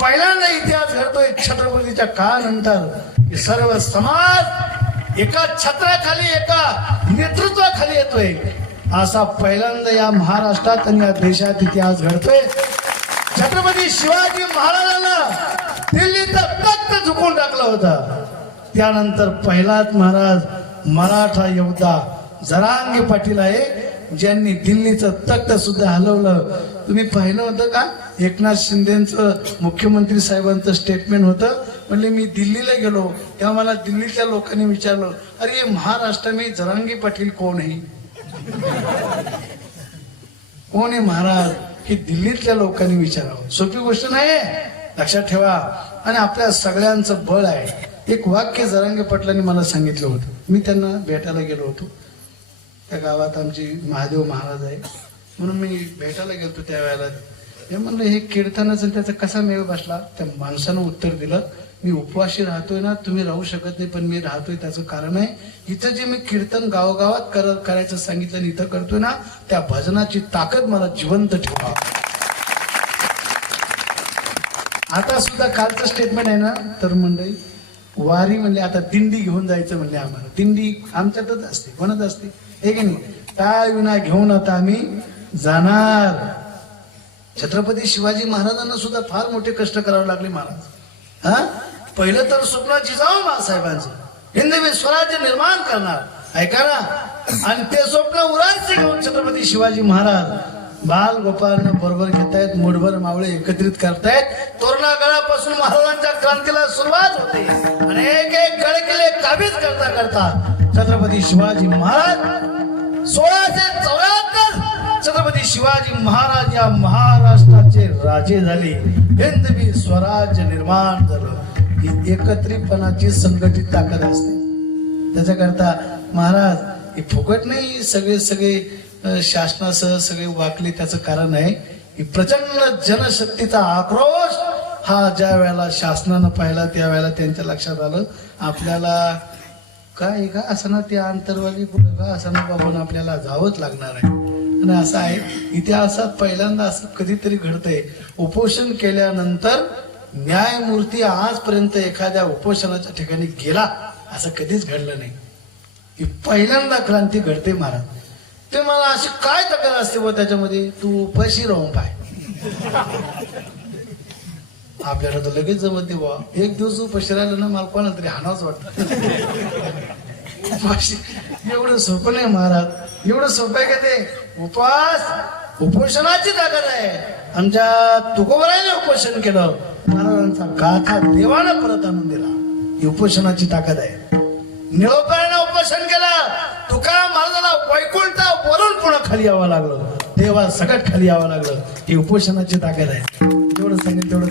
पहिल्यांदा इतिहास घडतोय छत्रपतीच्या काळानंतर. सर्व समाज एका छत्राखाली एका नेतृत्वाखाली येतोय. असा पहिल्यांदा या महाराष्ट्रात आणि या देशात इतिहास घडतोय. छत्रपती शिवाजी महाराजांना दिल्लीचा तख्त झुकून टाकला होता. त्यानंतर पहिलाच महाराज मराठा योद्धा जरांगे पाटील आहे. ज्यांनी दिल्लीचं तख्त सुद्धा हलवलं तुम्ही पाहिलं होतं का? एकनाथ शिंदेचं मुख्यमंत्री साहेबांचं स्टेटमेंट होतं. म्हणजे मी दिल्लीला गेलो. तेव्हा मला दिल्लीतल्या लोकांनी विचारलं अरे महाराष्ट्र मी जरांगी पाटील कोण आहे? कोण आहे महाराज? हे दिल्लीतल्या लोकांनी विचारावं. सोपी गोष्ट नाही लक्षात ठेवा. आणि आपल्या सगळ्यांचं बळ आहे. एक वाक्य जरांगे पाटलांनी मला सांगितलं होतं. मी त्यांना भेटायला गेलो होतो. त्या गावात आमची महादेव महाराज आहे. म्हणून मी भेटायला गेलो त्या वेळेला. हे म्हणलं हे कीर्तनाचं त्याचा कसा मेळ बसला? त्या माणसानं उत्तर दिलं मी उपवाशी राहतोय ना तुम्ही राहू शकत नाही पण मी राहतोय त्याचं कारण आहे इथं जे मी कीर्तन गावोगावात कर करायचं सांगितलं आणि इथं करतोय ना त्या भजनाची ताकद मला जिवंत ठेवा. आता सुद्धा कालचं स्टेटमेंट आहे ना तर मंडळी वारी म्हणले आता दिंडी घेऊन जायचं म्हणले आम्हाला. दिंडी आमच्यातच असते कोणाच असते? हे की नाही? टाळ विना घेऊन आता आम्ही जाणार. छत्रपती शिवाजी महाराजांना सुद्धा फार मोठे कष्ट करावे लागले महाराज. हा? पहिलं तर स्वप्न जिजाऊ बाळासाहेबांचं. हिंदवी स्वराज्य निर्माण करणार. ऐका ना. आणि ते स्वप्न उरांचे घेऊन छत्रपती शिवाजी महाराज. बाल गोपाळांना बरोबर घेतायत मुठभर मावळे एकत्रित करतायत. तोरणा गळापासून महाराजांच्या क्रांतीला सुरुवात होते. आणि एक एक गड किल्ले काबीज करता करता छत्रपती शिवाजी महाराज सोळाशे चौऱ्याहत्तर छत्रपती शिवाजी महाराज या महाराष्ट्राचे राजे झाले. हिंदवी स्वराज्य निर्माण झालं. ही एकत्रितपणाची संघटित ताकद असते. त्याच्याकरता महाराज हे फुकट नाही सगळे सगळे शासनासह सगळे वाकले त्याचं कारण आहे की प्रचंड जनशक्तीचा आक्रोश हा ज्या वेळेला शासनानं पाहिला त्यावेळेला त्यांच्या लक्षात आलं. आपल्याला काय का? असं ना त्या आंतरवाली कुठं का? असं ना बाबून आपल्याला जावंच लागणार आहे. आणि असं आहे इतिहासात पहिल्यांदा असं कधीतरी घडतंय. उपोषण केल्यानंतर न्यायमूर्ती आजपर्यंत एखाद्या उपोषणाच्या ठिकाणी गेला. असं कधीच घडलं नाही. ही पहिल्यांदा क्रांती घडते महाराज. ते मला अशी काय तक्रार असते बघ त्याच्यामध्ये? तू उपाशी राहून पाय. आपल्याला तर लगेच जमत नाही बा एक दिवस उपाशी राहिलं ना मला कोणाला तरी हाणावंच वाटत. एवढं सोपं नाही महाराज. एवढं सोपं आहे का ते? उपवास उपोषणाची ताकद आहे. आमच्या तुकोबराने उपोषण केलं. महाराजांचा गाथा देवानं परत आणून दिला. ही उपोषणाची ताकद आहे. निळोपायानं उपोषण केलं. वैकुंठा वरून पुन्हा खाली यावं लागलं. देवा सगळ्यात खाली यावं लागलं. ही उपोषणाची ताकद आहे. तेवढं सांगेल तेवढं